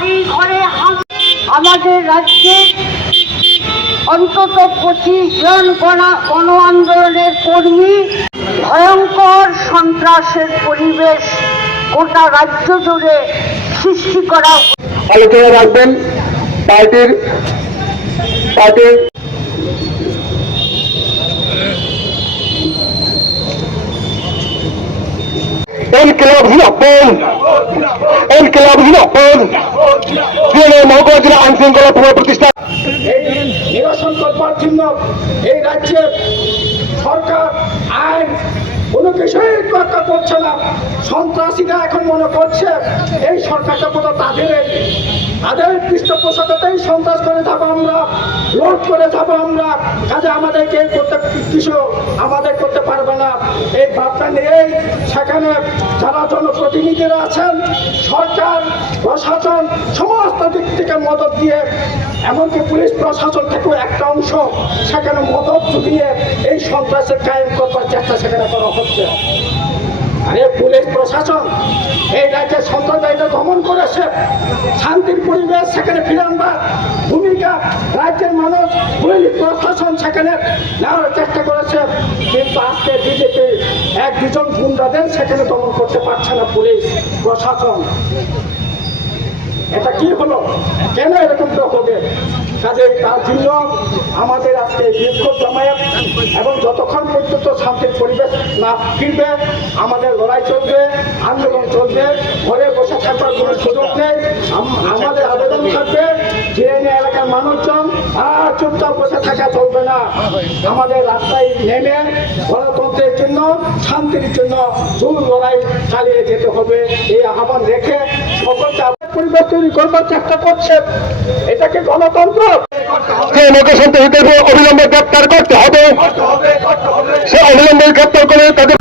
বাড়ি ঘরে আমাদের রাজ্যে অন্তত পঁচিশ জন গণ আন্দোলনের কর্মী। ভয়ঙ্কর সন্ত্রাসের পরিবেশ গোটা রাজ্য জুড়ে সৃষ্টি করা আলোচনা রাখবেন। পার্টির পার্টির ইনকিলাব জিন্দাবাদ ইনকিলাব জিন্দাবাদ সিএনএ মহকুমা জেলা আইন শৃঙ্খলা পুনঃপ্রতিষ্ঠা নিরসন করবার জন্য এই রাজ্যে সরকার আইন কোনো কিছুই রক্ষা করছে না। সন্ত্রাসীরা এখন মনে করছে এই সরকারটা কোনো তাদের তাদের পৃষ্ঠপোষকতাই সন্ত্রাস করে যাব আমরা লোড করে যাব আমরা। কাজে আমাদেরকে করতে কিছু আমাদের করতে পারবে না। এই ভাবনা নিয়েই সেখানে যারা জনপ্রতিনিধিরা আছেন, সরকার, প্রশাসন, সমস্ত দিক থেকে মদত দিয়ে, এমনকি পুলিশ প্রশাসন থেকেও একটা অংশ সেখানে মদত জুগিয়ে এই সন্ত্রাসের কায়েম করবার চেষ্টা সেখানে করা হচ্ছে। আরে পুলিশ প্রশাসন, এই রাজ্যে সন্ত্রাসবাদীদের দমন করেছে, শান্তির পরিবেশ সেখানে ফিরানবার ভূমিকা রাজ্যের মানুষ, পুলিশ প্রশাসন সেখানে নেওয়ার চেষ্টা করেছে। কিন্তু আজকে বিজেপি এক দুজন গুন্ডাদের সেখানে দমন করতে পারছে না পুলিশ, প্রশাসন। এটা কি হলো? কেন এরকমটা হবে? কাজে তার জন্য আমাদের আজকে বিক্ষোভ জমায়েত এবং যতক্ষণ পর্যন্ত শান্তির পরিবেশ না ফিরবে, আমাদের লড়াই চলবে, আন্দোলন চলবে, ঘরে বসে থাকার কোনো সুযোগ নেই আমাদের আবেদন থাকবে জেএনএ এলাকার মানুষজন আর চুপচাপ বসে থাকা চলবে না। আমাদের রাস্তায় নেমে গণতন্ত্রের জন্য শান্তির জন্য জোর লড়াই চালিয়ে যেতে হবে। এই আহ্বান রেখে সকলকে আবার পরিবেশ তৈরি করবার চেষ্টা করছে। এটাকে গণতন্ত্র? অবিলম্বে গ্রেপ্তার করতে হবে। সে অবিলম্বে গ্রেপ্তার করে তাদের